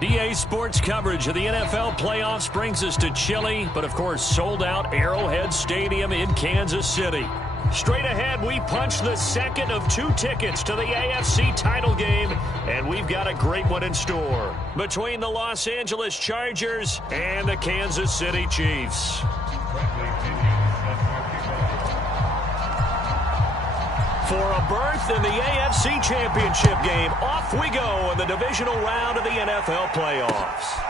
EA Sports coverage of the NFL playoffs brings us to chilly, but of course sold-out Arrowhead Stadium in Kansas City. Straight ahead, we punch the second of 2 tickets to the AFC title game, and we've got a great one in store between the Los Angeles Chargers and the Kansas City Chiefs. For a berth in the AFC Championship game, off we go in the divisional round of the NFL playoffs.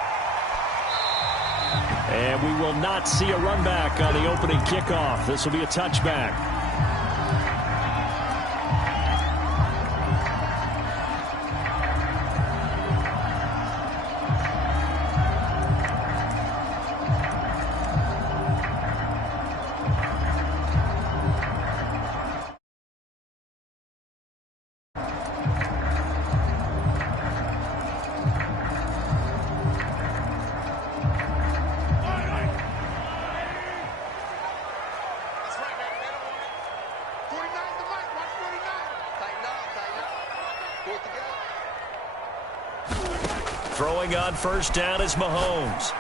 And we will not see a run back on the opening kickoff. This will be a touchback. Throwing on first down is Mahomes.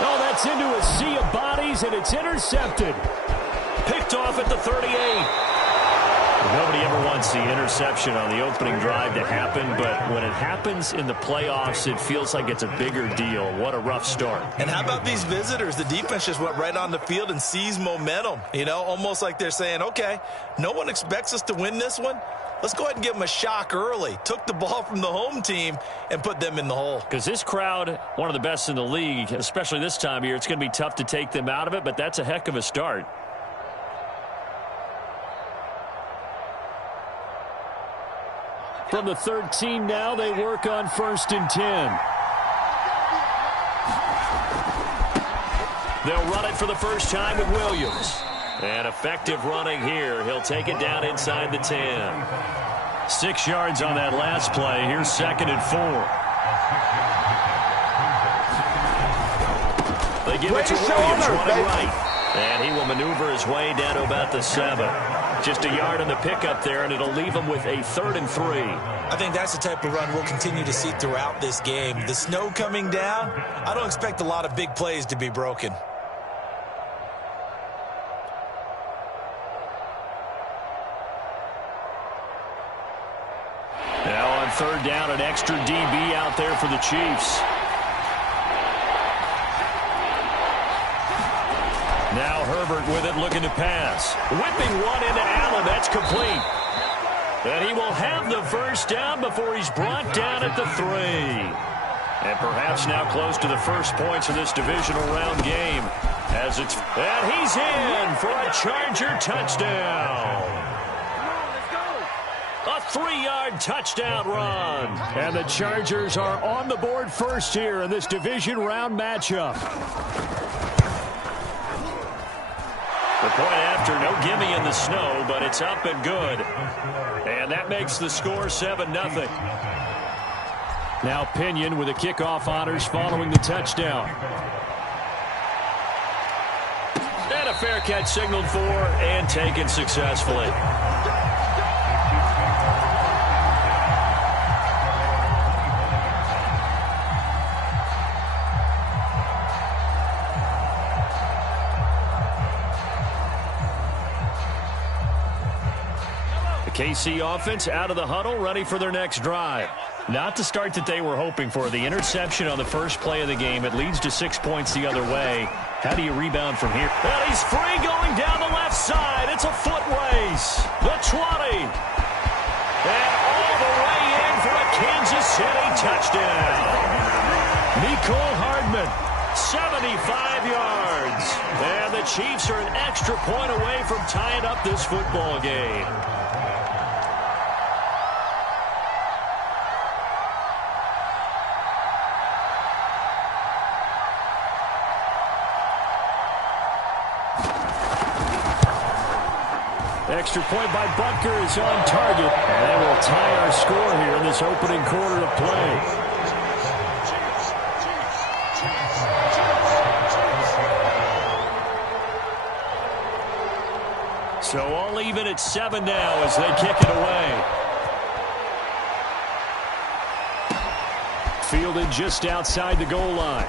Oh, that's into a sea of bodies, and it's intercepted. Picked off at the 38. Nobody ever wants the interception on the opening drive to happen, but when it happens in the playoffs, it feels like it's a bigger deal. What a rough start. And how about these visitors? The defense just went right on the field and seized momentum. You know, almost like they're saying, okay, no one expects us to win this one. Let's go ahead and give them a shock early. Took the ball from the home team and put them in the hole. Because this crowd, one of the best in the league, especially this time of year, it's going to be tough to take them out of it, but that's a heck of a start. From the 13 now, they work on 1st and 10. They'll run it for the first time with Williams. And effective running here. He'll take it down inside the 10. 6 yards on that last play. Here's 2nd and 4. They give it to Williams running right. And he will maneuver his way down to about the 7. Just a yard on the pickup there, and it'll leave him with a 3rd and 3. I think that's the type of run we'll continue to see throughout this game. The snow coming down, I don't expect a lot of big plays to be broken. Now on 3rd down, an extra DB out there for the Chiefs. Now Herbert with it, looking to pass. Whipping one into Allen. That's complete. And he will have the first down before he's brought down at the 3. And perhaps now close to the first points of this divisional round game. And he's in for a Charger touchdown. A 3-yard touchdown run. And the Chargers are on the board first here in this division round matchup. The point after, no gimme in the snow, but it's up and good. And that makes the score 7-0. Now Pinion with the kickoff honors following the touchdown. And a fair catch signaled for and taken successfully. KC offense out of the huddle, ready for their next drive. Not the start that they were hoping for. The interception on the first play of the game. It leads to 6 points the other way. How do you rebound from here? And he's free going down the left side. It's a foot race. The 20. And all the way in for a Kansas City touchdown. Nicole Hardman, 75 yards. And the Chiefs are an extra point away from tying up this football game. Extra point by Butker is on target. And that will tie our score here in this opening quarter of play. So all even at 7 now as they kick it away. Fielded just outside the goal line.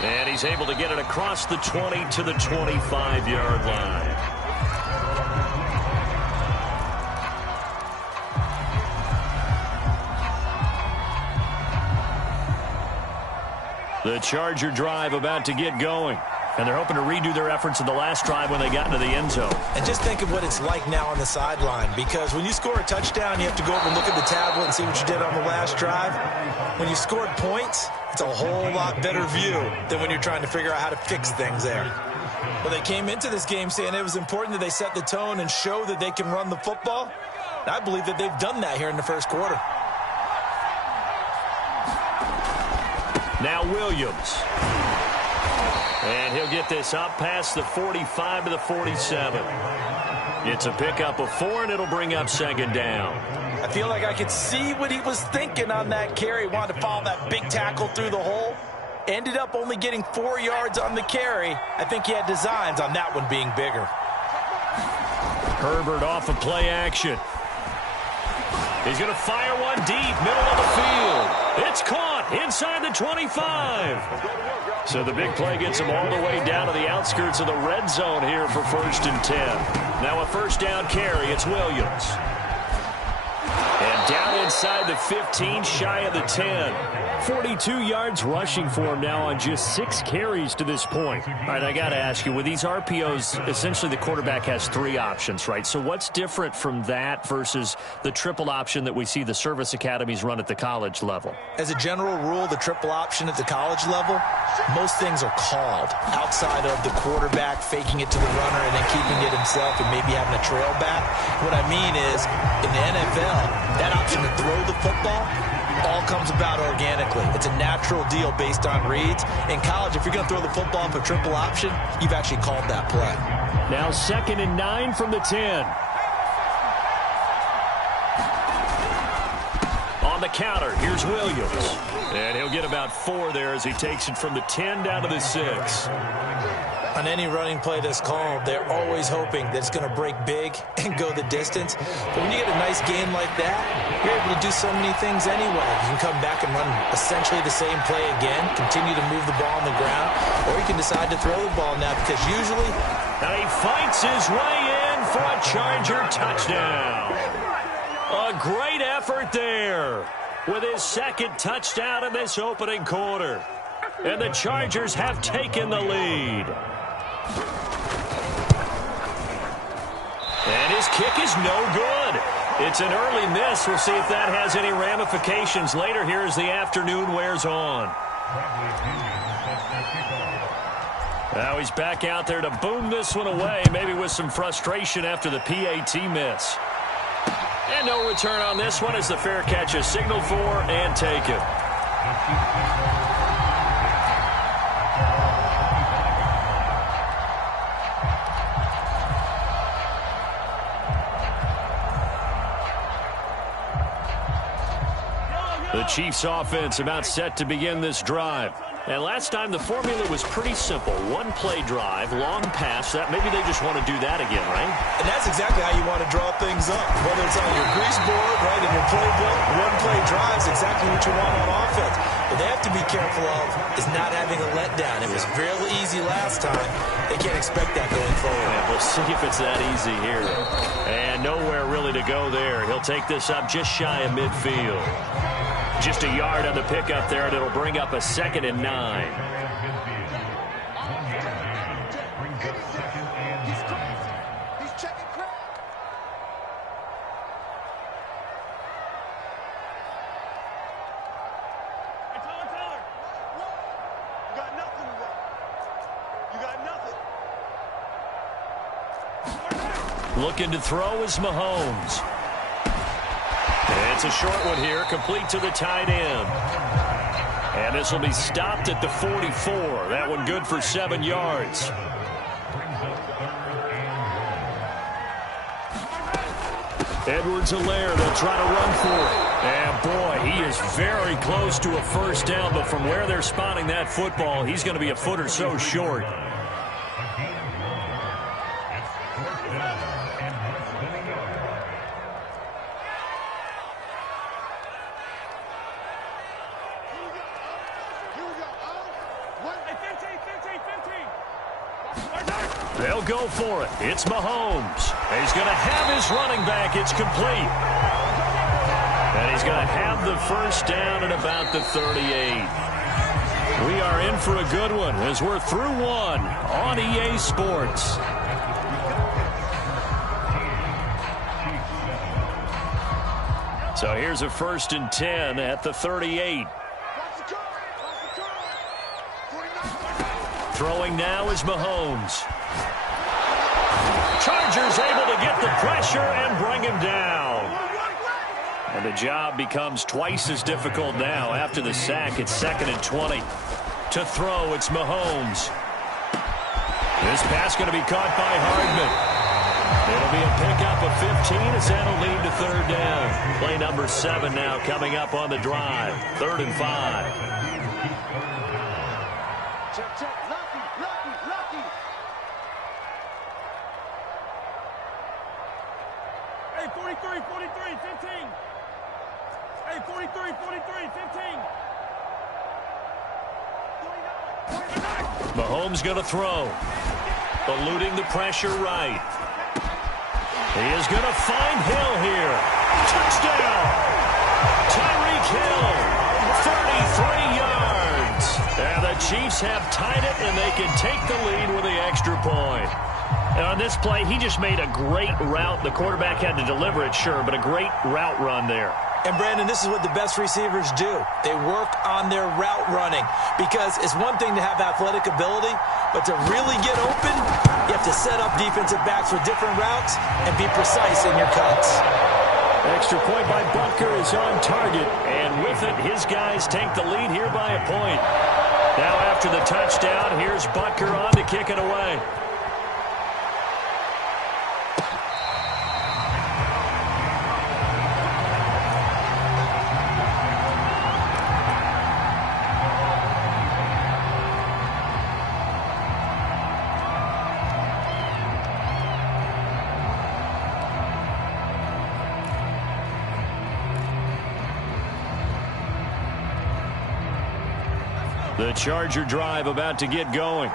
And he's able to get it across the 20 to the 25-yard line. The Charger drive about to get going. And they're hoping to redo their efforts in the last drive when they got into the end zone. And just think of what it's like now on the sideline, because when you score a touchdown, you have to go over and look at the tablet and see what you did on the last drive. When you scored points, it's a whole lot better view than when you're trying to figure out how to fix things there. Well, they came into this game saying it was important that they set the tone and show that they can run the football. And I believe that they've done that here in the first quarter. Now Williams. And he'll get this up past the 45 to the 47. It's a pickup of 4, and it'll bring up second down. I feel like I could see what he was thinking on that carry. Wanted to follow that big tackle through the hole. Ended up only getting 4 yards on the carry. I think he had designs on that one being bigger. Herbert off of play action. He's going to fire one deep, middle of the field. It's caught inside the 25. So the big play gets him all the way down to the outskirts of the red zone here for 1st and 10. Now a first down carry. It's Williams. And down inside the 15, shy of the 10. 42 yards rushing for him now on just 6 carries to this point. All right, I got to ask you, with these RPOs, essentially the quarterback has 3 options, right? So what's different from that versus the triple option that we see the service academies run at the college level? As a general rule, the triple option at the college level, most things are called outside of the quarterback faking it to the runner and then keeping it himself and maybe having a trail back. What I mean is, in the NFL, that option to throw the football all comes about organically. It's a natural deal based on reads. In college, if you're going to throw the football for triple option, you've actually called that play. Now 2nd and 9 from the 10. On the counter, here's Williams. And he'll get about 4 there as he takes it from the 10 down to the 6. On any running play that's called, they're always hoping that it's going to break big and go the distance. But when you get a nice game like that, you're able to do so many things anyway. You can come back and run essentially the same play again, continue to move the ball on the ground, or you can decide to throw the ball now because usually... And he fights his way in for a Charger touchdown. A great effort there with his 2nd touchdown in this opening quarter. And the Chargers have taken the lead. And his kick is no good. It's an early miss. We'll see if that has any ramifications later here as the afternoon wears on. Now he's back out there to boom this one away, maybe with some frustration after the PAT miss. And no return on this one as the fair catch is signaled for and taken. The Chiefs offense about set to begin this drive. And last time the formula was pretty simple. 1-play drive, long pass. That maybe they just want to do that again, right? And that's exactly how you want to draw things up. Whether it's on your grease board, right, in your playbook, 1-play drive is exactly what you want on offense. What they have to be careful of is not having a letdown. It was really easy last time. They can't expect that going forward. Yeah, we'll see if it's that easy here. And nowhere really to go there. He'll take this up just shy of midfield. Just a yard on the pickup there, and it'll bring up a 2nd and 9. Looking to throw is Mahomes. It's a short one here, complete to the tight end. And this will be stopped at the 44. That one good for 7 yards. Edwards-Helaire, they'll try to run for it. And boy, he is very close to a first down, but from where they're spotting that football, he's going to be a foot or so short. They'll go for it. It's Mahomes. He's going to have his running back. It's complete. And he's going to have the first down at about the 38. We are in for a good one as we're through one on EA Sports. So here's a 1st and 10 at the 38. Throwing now is Mahomes. Chargers able to get the pressure and bring him down. And the job becomes twice as difficult now after the sack. It's 2nd and 20. To throw, it's Mahomes. This pass going to be caught by Hardman. It'll be a pickup of 15 as that'll lead to 3rd down. Play number 7 now coming up on the drive. 3rd and 5. Check. Lucky. Hey, 43, 15. Hey, 43, 15. Mahomes going to throw. Eluding the pressure right. He is going to find Hill here. Touchdown! Tyreek Hill, 33 yards. And the Chiefs have tied it, and they can take the lead with the extra point. And on this play, he just made a great route. The quarterback had to deliver it, sure, but a great route run there. And, Brandon, this is what the best receivers do. They work on their route running because it's one thing to have athletic ability, but to really get open, you have to set up defensive backs with different routes and be precise in your cuts. Extra point by Butker is on target, and with it, his guys take the lead here by a point. Now after the touchdown, here's Butker on to kick it away. The Charger drive about to get going.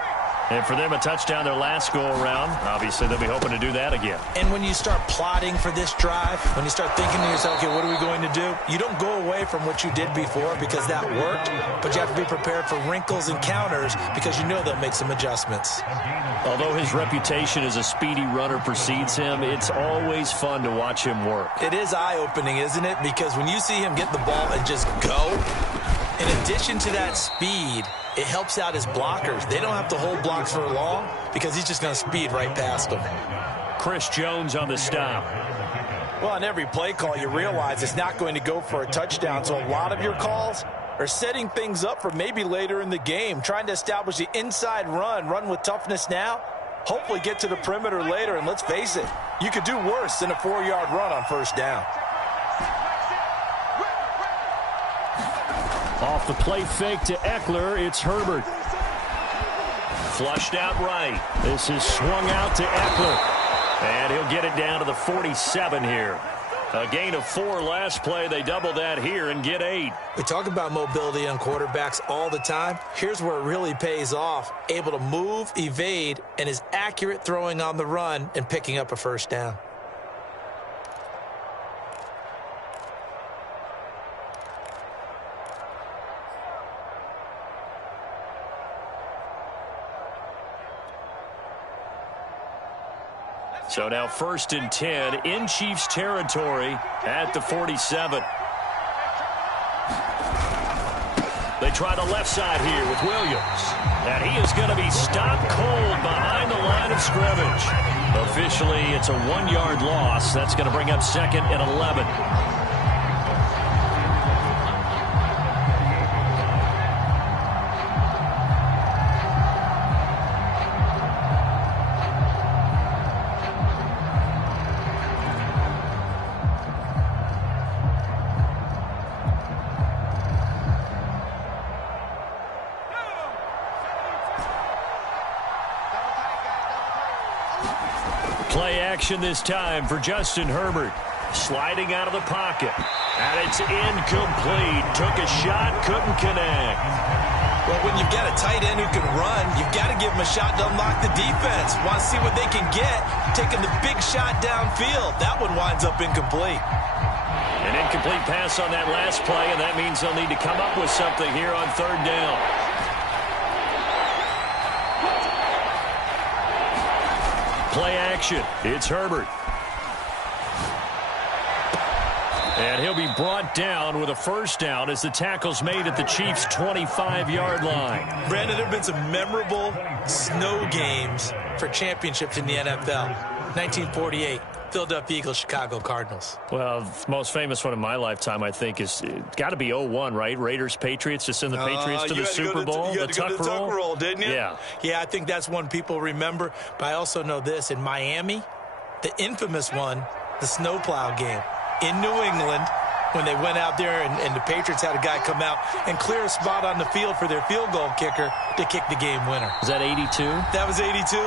And for them, a touchdown their last go-around. Obviously, they'll be hoping to do that again. And when you start plotting for this drive, when you start thinking to yourself, okay, what are we going to do? You don't go away from what you did before because that worked, but you have to be prepared for wrinkles and counters because you know they'll make some adjustments. Although his reputation as a speedy runner precedes him, it's always fun to watch him work. It is eye-opening, isn't it? Because when you see him get the ball and just go, in addition to that speed, it helps out his blockers. They don't have to hold blocks for long because he's just going to speed right past them. Chris Jones on the stop. Well, on every play call, you realize it's not going to go for a touchdown. So a lot of your calls are setting things up for maybe later in the game, trying to establish the inside run with toughness now, hopefully get to the perimeter later. And let's face it, you could do worse than a 4-yard run on 1st down. Off the play fake to Eckler, it's Herbert. Flushed out right. This is swung out to Eckler. And he'll get it down to the 47 here. A gain of 4 last play. They double that here and get 8. We talk about mobility on quarterbacks all the time. Here's where it really pays off. Able to move, evade, and is accurate throwing on the run and picking up a 1st down. So now 1st and 10 in Chiefs territory at the 47. They try the left side here with Williams. And he is going to be stopped cold behind the line of scrimmage. Officially, it's a 1-yard loss. That's going to bring up 2nd and 11. Play action this time for Justin Herbert. Sliding out of the pocket. And it's incomplete. Took a shot, couldn't connect. Well, when you've got a tight end who can run, you've got to give him a shot to unlock the defense. Want to see what they can get, taking the big shot downfield. That one winds up incomplete. An incomplete pass on that last play, and that means they'll need to come up with something here on third down. Play action. It's Herbert. And he'll be brought down with a first down as the tackle's made at the Chiefs' 25-yard line. Brandon, there have been some memorable snow games for championships in the NFL. 1948, Philadelphia Eagles, Chicago Cardinals. Well, the most famous one in my lifetime, I think, is got to be 01, right? Raiders, Patriots, to send the Patriots to the Super Bowl. You had to go to the tuck roll, didn't you? Yeah. Yeah, I think that's one people remember. But I also know this. In Miami, the infamous one, the snowplow game. In New England, when they went out there and the Patriots had a guy come out and clear a spot on the field for their field goal kicker to kick the game winner. Is that 82? That was 82,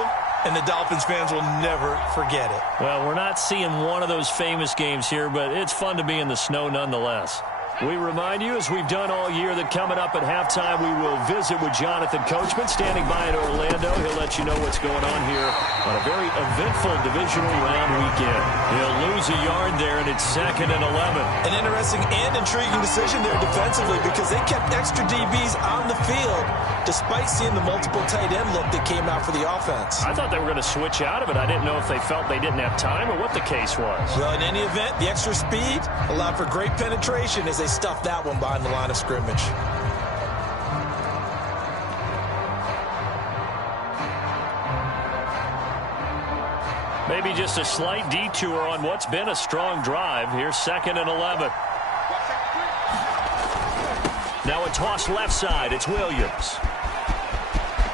and the Dolphins fans will never forget it. Well, we're not seeing one of those famous games here, but it's fun to be in the snow nonetheless. We remind you, as we've done all year, that coming up at halftime, we will visit with Jonathan Coachman, standing by in Orlando. He'll let you know what's going on here on a very eventful divisional round weekend. He'll lose a yard there, and it's 2nd and 11. An interesting and intriguing decision there defensively because they kept extra DBs on the field despite seeing the multiple tight end look that came out for the offense. I thought they were going to switch out of it. I didn't know if they felt they didn't have time or what the case was. Well, in any event, the extra speed allowed for great penetration as they stuffed that one behind the line of scrimmage. Maybe just a slight detour on what's been a strong drive. Here's 2nd and 11. Now a toss left side. It's Williams.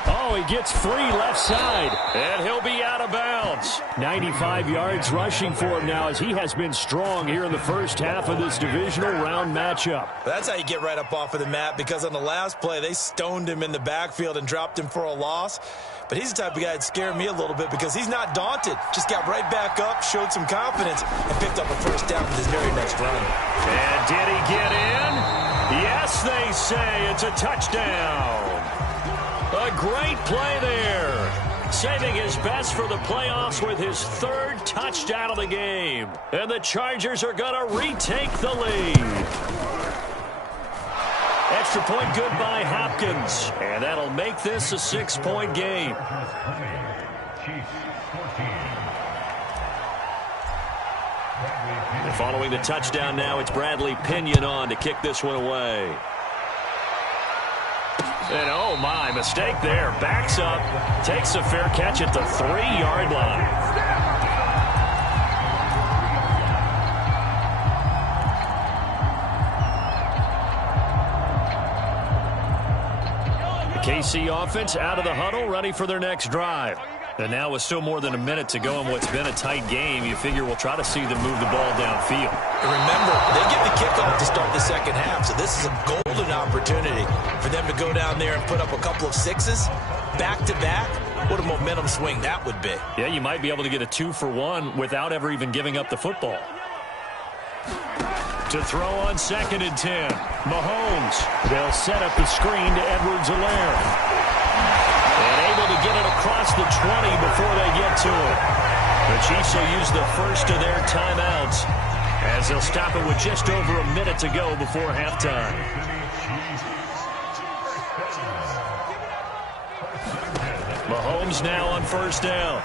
Oh, he gets free left side, and he'll be out of bounds. 95 yards rushing for him now as he has been strong here in the first half of this divisional round matchup. That's how you get right up off of the mat, because on the last play, they stoned him in the backfield and dropped him for a loss. But he's the type of guy that scared me a little bit because he's not daunted. Just got right back up, showed some confidence, and picked up a first down with his very next run. And did he get in? Yes, they say it's a touchdown. A great play there. Saving his best for the playoffs with his 3rd touchdown of the game. And the Chargers are going to retake the lead. Extra point good by Hopkins. And that'll make this a 6-point game. And following the touchdown now, it's Bradley Pinion on to kick this one away. And oh my, mistake there. Backs up, takes a fair catch at the 3-yard line. The KC offense out of the huddle, ready for their next drive. And now with still more than a minute to go in what's been a tight game, you figure we'll try to see them move the ball downfield. And remember, they get the kickoff to start the second half, so this is a golden opportunity for them to go down there and put up a couple of sixes back-to-back. What a momentum swing that would be. Yeah, you might be able to get a 2-for-1 without ever even giving up the football. To throw on 2nd and 10. Mahomes. They'll set up the screen to Edwards-Helaire. And able to get it across the 20 before they get to it. The Chiefs will use the first of their timeouts as they'll stop it with just over a minute to go before halftime. Mahomes now on first down.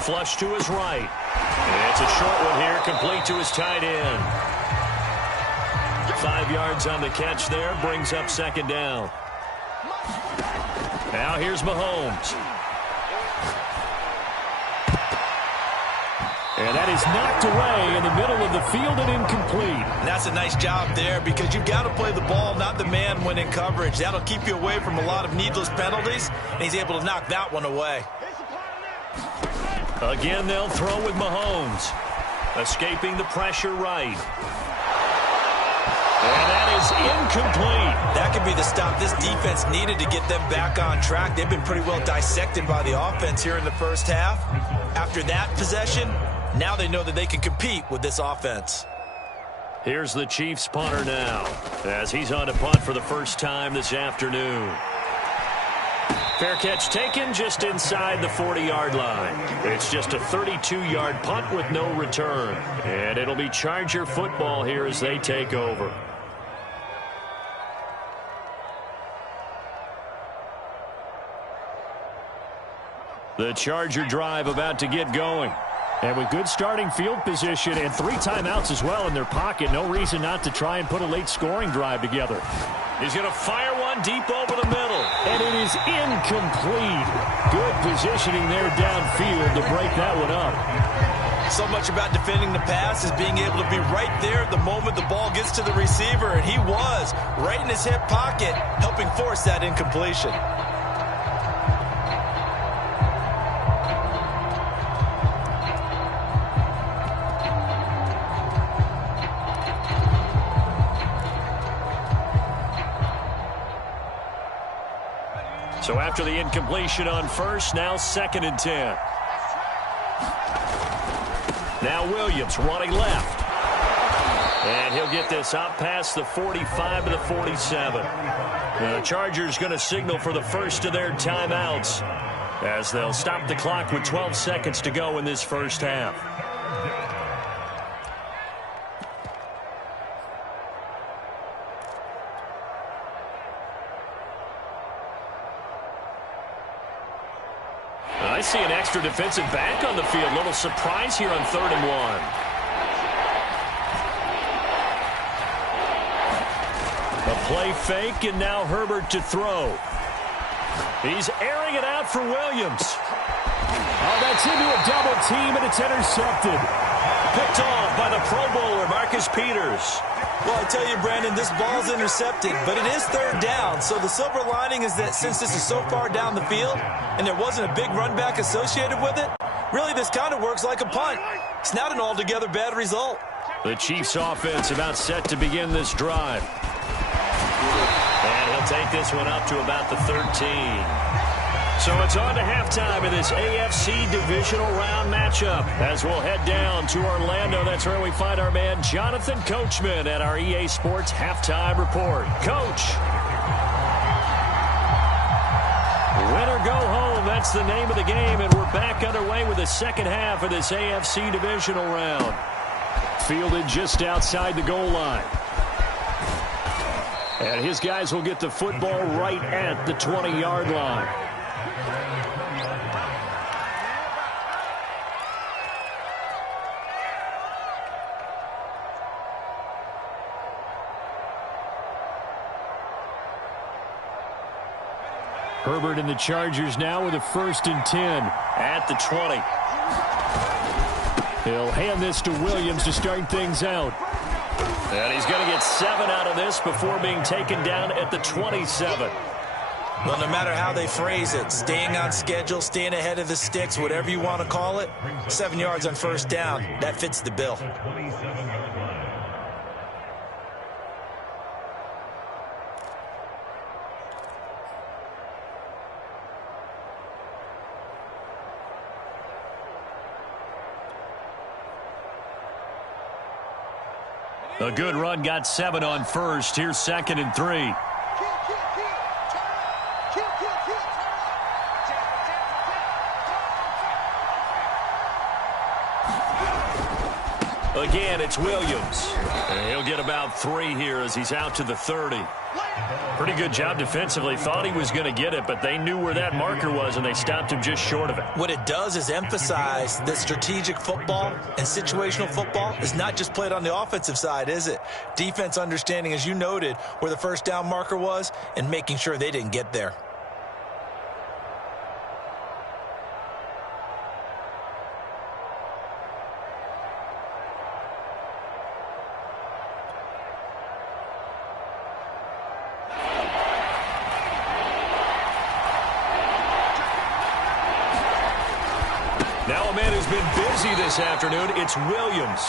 Flush to his right. And it's a short one here, complete to his tight end. 5 yards on the catch there, brings up 2nd down. Now here's Mahomes. And that is knocked away in the middle of the field and incomplete. And that's a nice job there because you've got to play the ball, not the man when in coverage. That'll keep you away from a lot of needless penalties, and he's able to knock that one away. Again, they'll throw with Mahomes. Escaping the pressure right. And that is incomplete. That could be the stop this defense needed to get them back on track. They've been pretty well dissected by the offense here in the first half. After that possession, now they know that they can compete with this offense. Here's the Chiefs punter now, as he's on to punt for the first time this afternoon. Fair catch taken just inside the 40-yard line. It's just a 32-yard punt with no return. And it'll be Charger football here as they take over. The Charger drive about to get going. And with good starting field position and 3 timeouts as well in their pocket, no reason not to try and put a late scoring drive together. He's going to fire one deep over the middle. And it is incomplete. Good positioning there downfield to break that one up. So much about defending the pass is being able to be right there at the moment the ball gets to the receiver. And he was right in his hip pocket, helping force that incompletion. So after the incompletion on first, now 2nd and 10. Now Williams running left. And he'll get this out past the 45 to the 47. The Chargers going to signal for the first of their timeouts as they'll stop the clock with 12 seconds to go in this first half. I see an extra defensive back on the field. Little surprise here on 3rd and 1. A play fake, and now Herbert to throw. He's airing it out for Williams. Oh, that's into a double team, and it's intercepted. Picked off by the Pro Bowler, Marcus Peters. Well, I tell you, Brandon, this ball's intercepted, but it is 3rd down. So the silver lining is that since this is so far down the field and there wasn't a big run back associated with it, really this kind of works like a punt. It's not an altogether bad result. The Chiefs offense about set to begin this drive. And he'll take this one up to about the 13. So it's on to halftime in this AFC divisional round matchup as we'll head down to Orlando. That's where we find our man Jonathan Coachman at our EA Sports Halftime Report. Coach. Win or go home, that's the name of the game, and we're back underway with the second half of this AFC divisional round. Fielded just outside the goal line. And his guys will get the football right at the 20-yard line. Herbert and the Chargers now with a 1st and 10 at the 20. He'll hand this to Williams to start things out. And he's going to get 7 out of this before being taken down at the 27. Well, no matter how they phrase it, staying on schedule, staying ahead of the sticks, whatever you want to call it, 7 yards on 1st down, that fits the bill. A good run got 7 on first. Here's 2nd and 3. Again, it's Williams. And he'll get about 3 here as he's out to the 30. Pretty good job defensively. Thought he was going to get it, but they knew where that marker was, and they stopped him just short of it. What it does is emphasize that strategic football and situational football is not just played on the offensive side, is it? Defense understanding, as you noted, where the 1st down marker was and making sure they didn't get there. Now a man who's been busy this afternoon, it's Williams.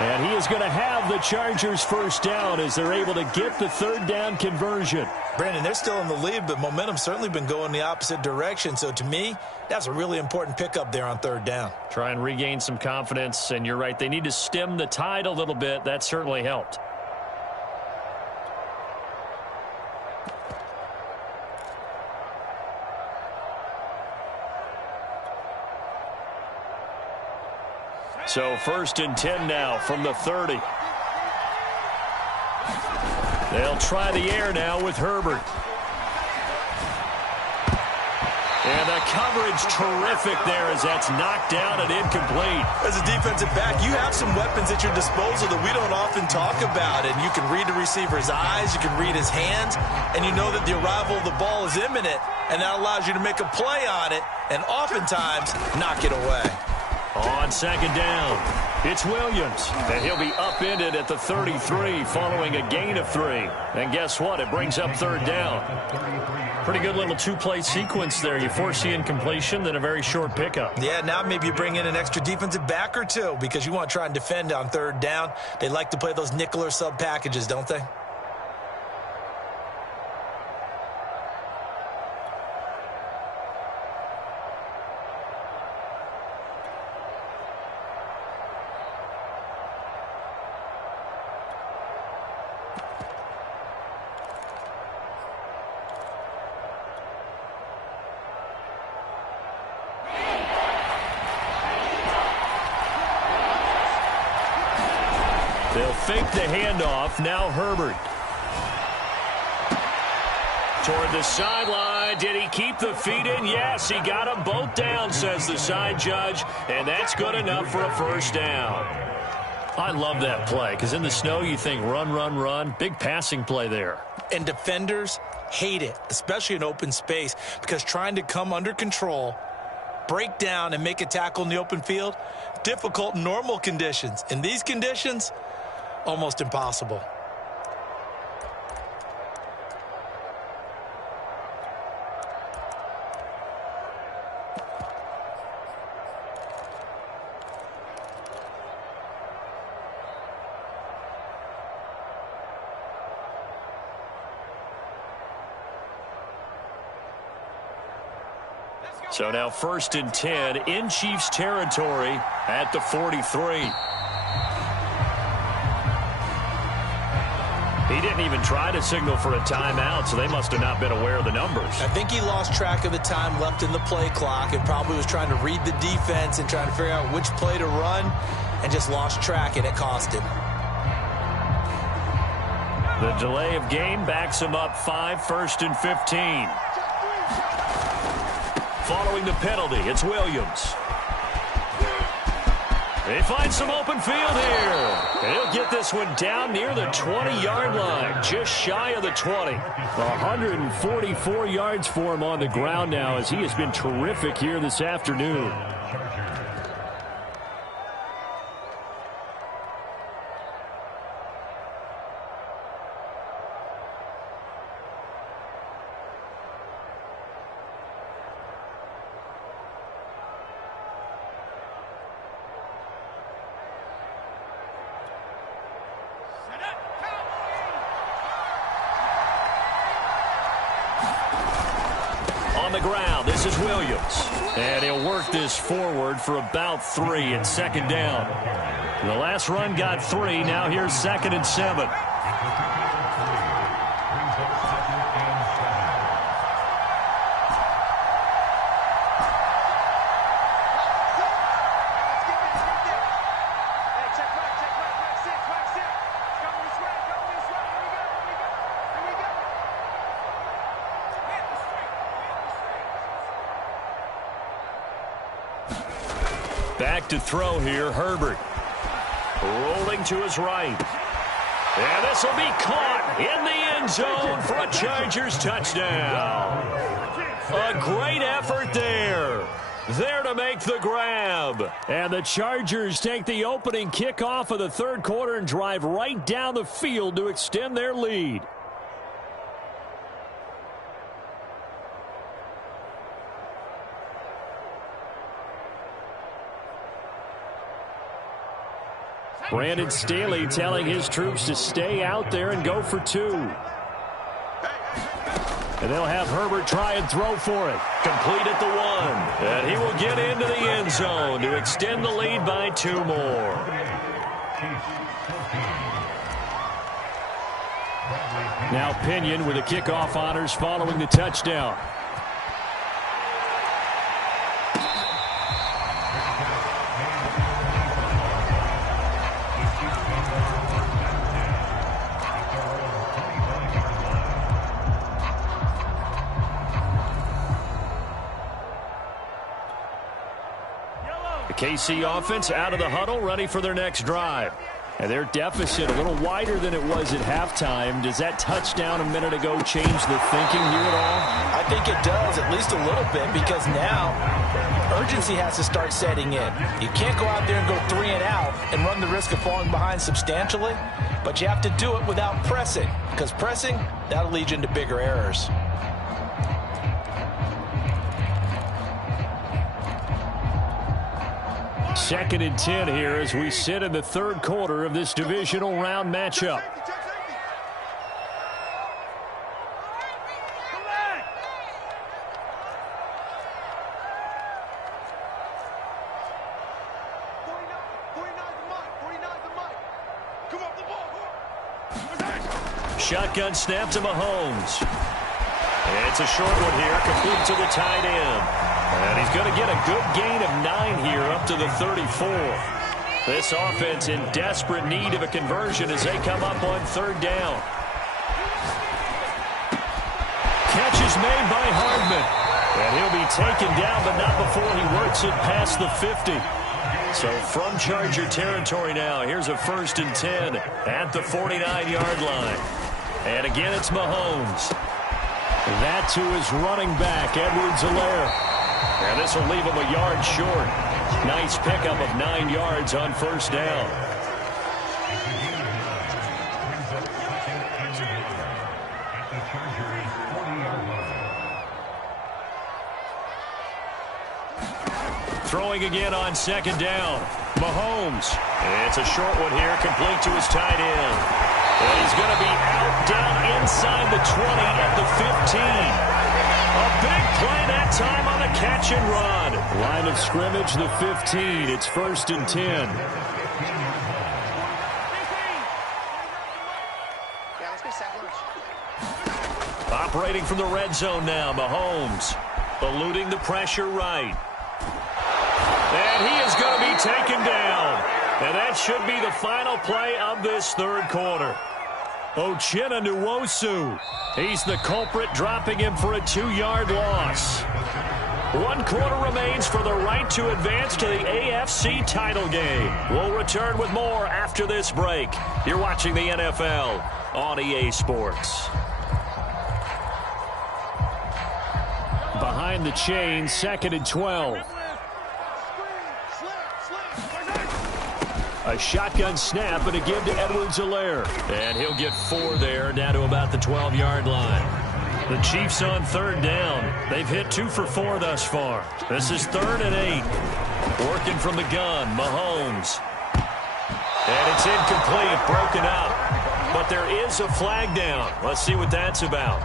And he is going to have the Chargers first down as they're able to get the third down conversion. Brandon, they're still in the lead, but momentum's certainly been going the opposite direction. So to me, that's a really important pickup there on third down. Try and regain some confidence, and you're right. They need to stem the tide a little bit. That certainly helped. So 1st and 10 now from the 30. They'll try the air now with Herbert. And the coverage terrific there as that's knocked down and incomplete. As a defensive back, you have some weapons at your disposal that we don't often talk about. And you can read the receiver's eyes, you can read his hands, and you know that the arrival of the ball is imminent, and that allows you to make a play on it and oftentimes knock it away. On 2nd down, it's Williams, and he'll be upended at the 33 following a gain of 3. And guess what? It brings up 3rd down. Pretty good little two-play sequence there. You force the incompletion, then a very short pickup. Yeah, now maybe you bring in an extra defensive back or two because you want to try and defend on 3rd down. They like to play those nickel or sub packages, don't they? They'll fake the handoff. Now Herbert. Toward the sideline. Did he keep the feet in? Yes, he got them both down, says the side judge. And that's good enough for a first down. I love that play because in the snow you think run, run, run. Big passing play there. And defenders hate it, especially in open space, because trying to come under control, break down, and make a tackle in the open field, difficult in normal conditions. In these conditions, almost impossible. So now 1st and 10 in Chiefs territory at the 43. He didn't even try to signal for a timeout, so they must have not been aware of the numbers. I think he lost track of the time left in the play clock and probably was trying to read the defense and trying to figure out which play to run and just lost track, and it cost him. The delay of game backs him up 1st and 15. Following the penalty, it's Williams. They find some open field here. And he'll get this one down near the 20-yard line, just shy of the 20. 144 yards for him on the ground now as he has been terrific here this afternoon. On the ground, this is Williams. And he'll work this forward for about 3 at 2nd down. The last run got 3. Now here's 2nd and 7. Back to throw here, Herbert. Rolling to his right. And this will be caught in the end zone for a Chargers touchdown. A great effort there. There to make the grab. And the Chargers take the opening kickoff of the 3rd quarter and drive right down the field to extend their lead. Brandon Staley telling his troops to stay out there and go for 2. And they'll have Herbert try and throw for it. Complete at the 1. And he will get into the end zone to extend the lead by 2 more. Now Pinion with the kickoff honors following the touchdown. KC offense out of the huddle, ready for their next drive. And their deficit a little wider than it was at halftime. Does that touchdown a minute ago change the thinking here at all? I think it does, at least a little bit, because now urgency has to start setting in. You can't go out there and go 3 and out and run the risk of falling behind substantially, but you have to do it without pressing, because pressing, that'll lead you into bigger errors. Second and 10 here as we sit in the 3rd quarter of this divisional round matchup. Shotgun snap to Mahomes. It's a short one here, complete to the tight end. And he's going to get a good gain of 9 here up to the 34. This offense in desperate need of a conversion as they come up on 3rd down. Catch is made by Hardman. And he'll be taken down, but not before he works it past the 50. So from Charger territory now, here's a 1st and 10 at the 49-yard line. And again, it's Mahomes. That to his running back, Edwards-Helaire. And this will leave him a yard short. Nice pickup of 9 yards on 1st down. Throwing again on 2nd down. Mahomes. It's a short one here, complete to his tight end. And he's going to be out down inside the 20 at the 15. A big play that time on the catch and run. Line of scrimmage, the 15. It's 1st and 10. Operating from the red zone now, Mahomes. Eluding the pressure right. And he is going to be taken down. And that should be the final play of this 3rd quarter. Uchenna Nwosu. He's the culprit, dropping him for a 2-yard loss. 1 quarter remains for the right to advance to the AFC title game. We'll return with more after this break. You're watching the NFL on EA Sports. Behind the chain, 2nd and 12. A shotgun snap and a give to Edwards-Helaire. And he'll get 4 there, down to about the 12-yard line. The Chiefs on 3rd down. They've hit 2 for 4 thus far. This is 3rd and 8. Working from the gun, Mahomes. And it's incomplete, broken up. But there is a flag down. Let's see what that's about.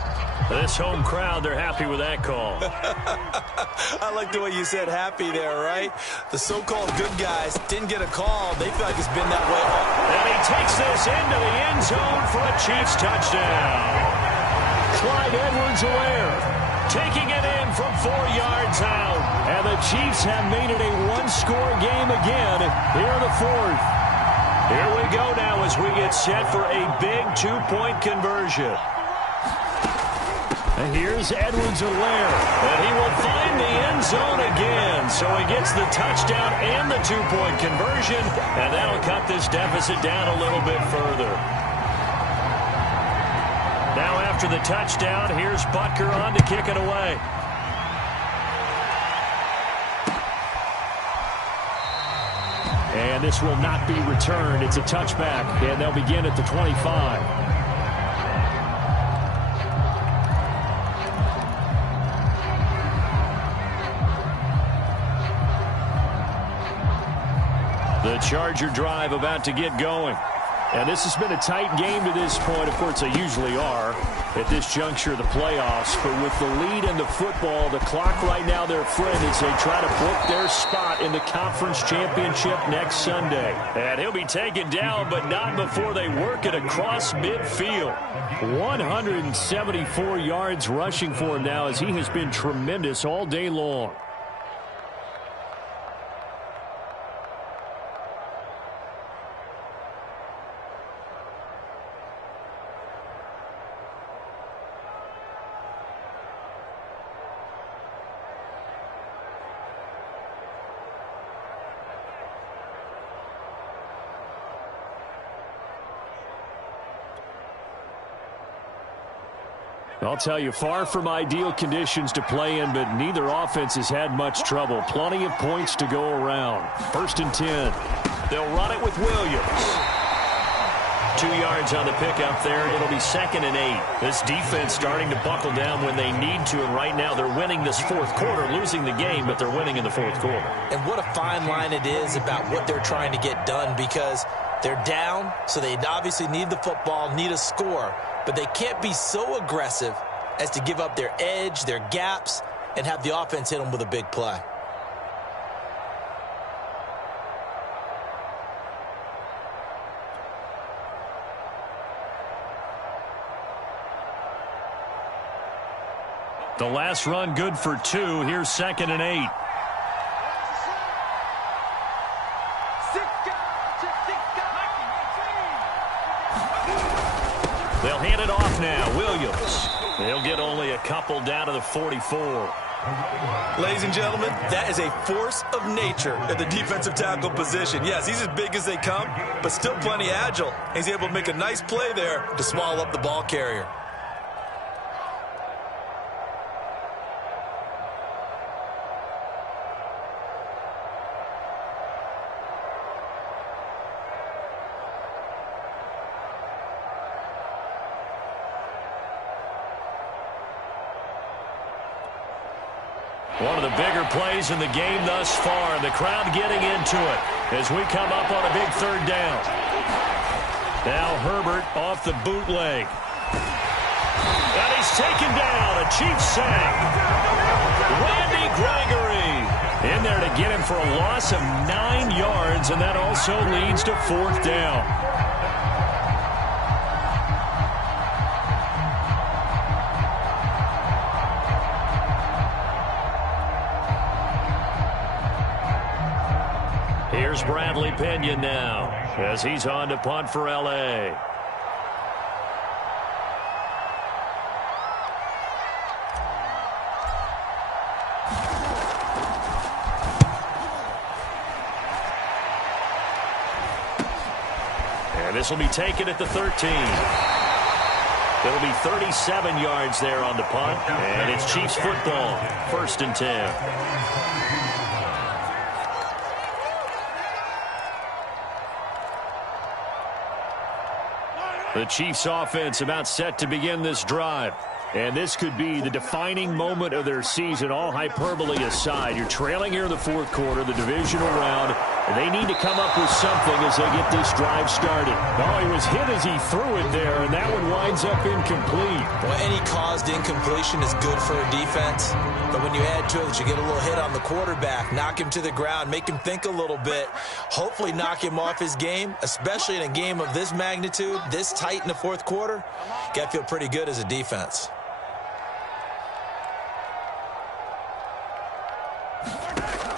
This home crowd, they're happy with that call. I like the way you said happy there, right? The so-called good guys didn't get a call. They feel like it's been that way all. And he takes this into the end zone for a Chiefs touchdown. Clyde Edwards-Helaire taking it in from 4 yards out. And the Chiefs have made it a 1-score game again here in the 4th. Here we go now as we get set for a big 2-point conversion. And here's Edwards-Helaire. And he will find the end zone again. So he gets the touchdown and the 2-point conversion. And that'll cut this deficit down a little bit further. Now after the touchdown, here's Butker on to kick it away. And this will not be returned. It's a touchback. And they'll begin at the 25. The The Charger drive about to get going. And this has been a tight game to this point. Of course, they usually are at this juncture of the playoffs. But with the lead in the football, the clock right now their friend as they try to book their spot in the conference championship next Sunday. And he'll be taken down, but not before they work it across midfield. 174 yards rushing for him now as he has been tremendous all day long. I'll tell you, far from ideal conditions to play in, but neither offense has had much trouble. Plenty of points to go around. 1st and 10. They'll run it with Williams. 2 yards on the pickup there. It'll be 2nd and 8. This defense starting to buckle down when they need to, and right now they're winning this fourth quarter, losing the game, but they're winning in the fourth quarter. And what a fine line it is about what they're trying to get done, because they're down, so they obviously need the football, need a score. But they can't be so aggressive as to give up their edge, their gaps, and have the offense hit them with a big play. The last run good for 2. Here's 2nd and 8. They'll hand it off now. Williams. They'll get only a couple down to the 44. Ladies and gentlemen, that is a force of nature at the defensive tackle position. Yes, he's as big as they come, but still plenty agile. He's able to make a nice play there to swallow up the ball carrier. One of the bigger plays in the game thus far. The crowd getting into it as we come up on a big 3rd down. Now Herbert off the bootleg. And he's taken down. A Chiefs sack. Randy Gregory in there to get him for a loss of 9 yards, and that also leads to 4th down. Here's Bradley Pinion now as he's on to punt for L.A. And this will be taken at the 13. It'll be 37 yards there on the punt, and it's Chiefs football, 1st and 10. The Chiefs offense about set to begin this drive. And this could be the defining moment of their season, all hyperbole aside. You're trailing here in the 4th quarter, the divisional round, and they need to come up with something as they get this drive started. Oh, he was hit as he threw it there, and that one winds up incomplete. Well, any caused incompletion is good for a defense, but when you add to it that you get a little hit on the quarterback, knock him to the ground, make him think a little bit, hopefully knock him off his game, especially in a game of this magnitude, this tight in the 4th quarter, you got to feel pretty good as a defense.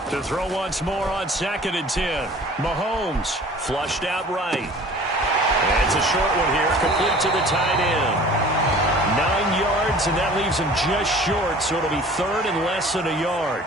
To throw once more on 2nd and 10. Mahomes flushed out right. And it's a short one here, complete to the tight end. 9 yards, and that leaves him just short, so it'll be 3rd and less than a yard.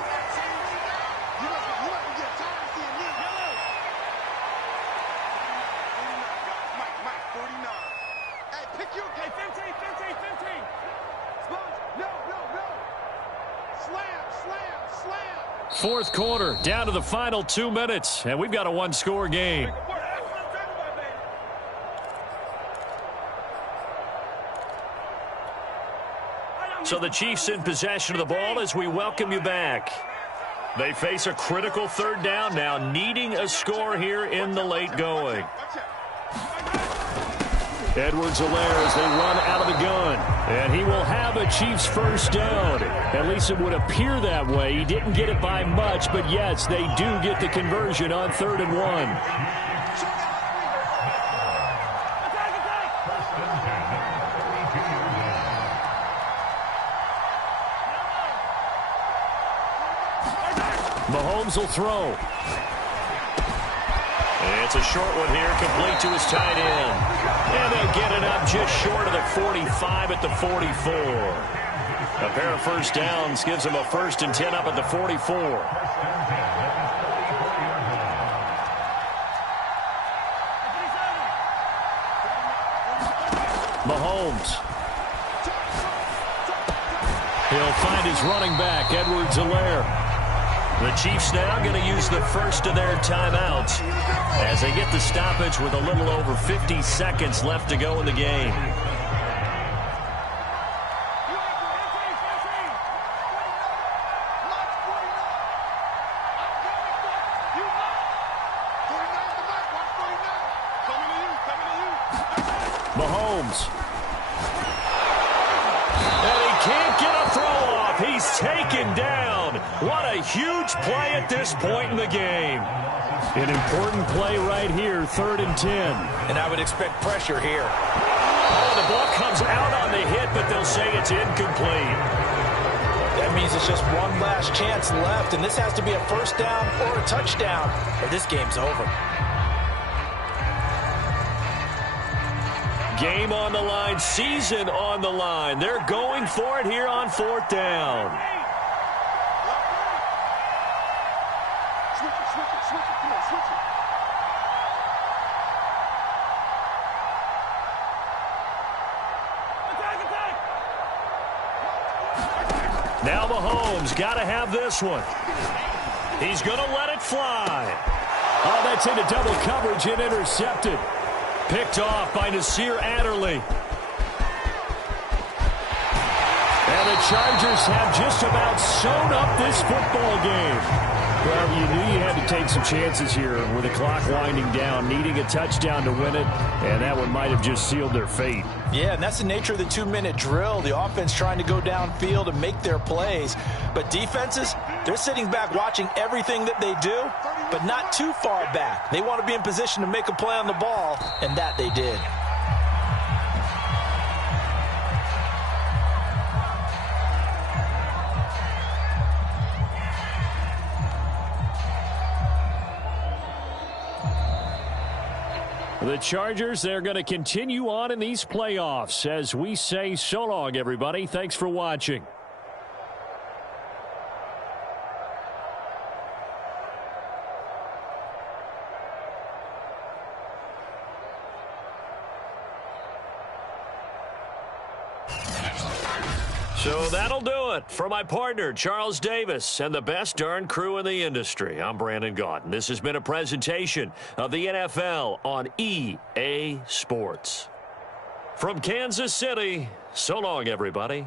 Fourth quarter, down to the final 2 minutes, and we've got a one-score game. So the Chiefs in possession of the ball as we welcome you back. They face a critical third down now, needing a score here in the late going. Edwards-Helaire as they run out of the gun. And he will have a Chiefs first down. At least it would appear that way. He didn't get it by much, but yes, they do get the conversion on 3rd and 1. Mahomes will throw. It's a short one here, complete to his tight end. And they'll get it up just short of the 45 at the 44. A pair of first downs gives them a 1st and 10 up at the 44. Mahomes. He'll find his running back, Edwards-Helaire. The Chiefs now going to use the first of their timeouts as they get the stoppage with a little over 50 seconds left to go in the game. Mahomes. And he can't get a throw off. He's taken down. What a huge play at this point in the game. An important play right here, 3rd and 10. And I would expect pressure here. Oh, the ball comes out on the hit, but they'll say it's incomplete. That means it's just one last chance left, and this has to be a first down or a touchdown, or this game's over. Game on the line, season on the line. They're going for it here on 4th down. Now Mahomes got to have this one. He's going to let it fly. Oh, that's into double coverage and intercepted. Picked off by Nasir Adderley. And the Chargers have just about sewn up this football game. Well, you knew you had to take some chances here with the clock winding down, needing a touchdown to win it, and that one might have just sealed their fate. Yeah, and that's the nature of the 2-minute drill. The offense trying to go downfield and make their plays. But defenses, they're sitting back watching everything that they do, but not too far back. They want to be in position to make a play on the ball, and that they did. The Chargers, they're going to continue on in these playoffs as we say so long, everybody. Thanks for watching. So that'll do it for my partner, Charles Davis, and the best darn crew in the industry. I'm Brandon Gaudin. This has been a presentation of the NFL on EA Sports. From Kansas City, so long, everybody.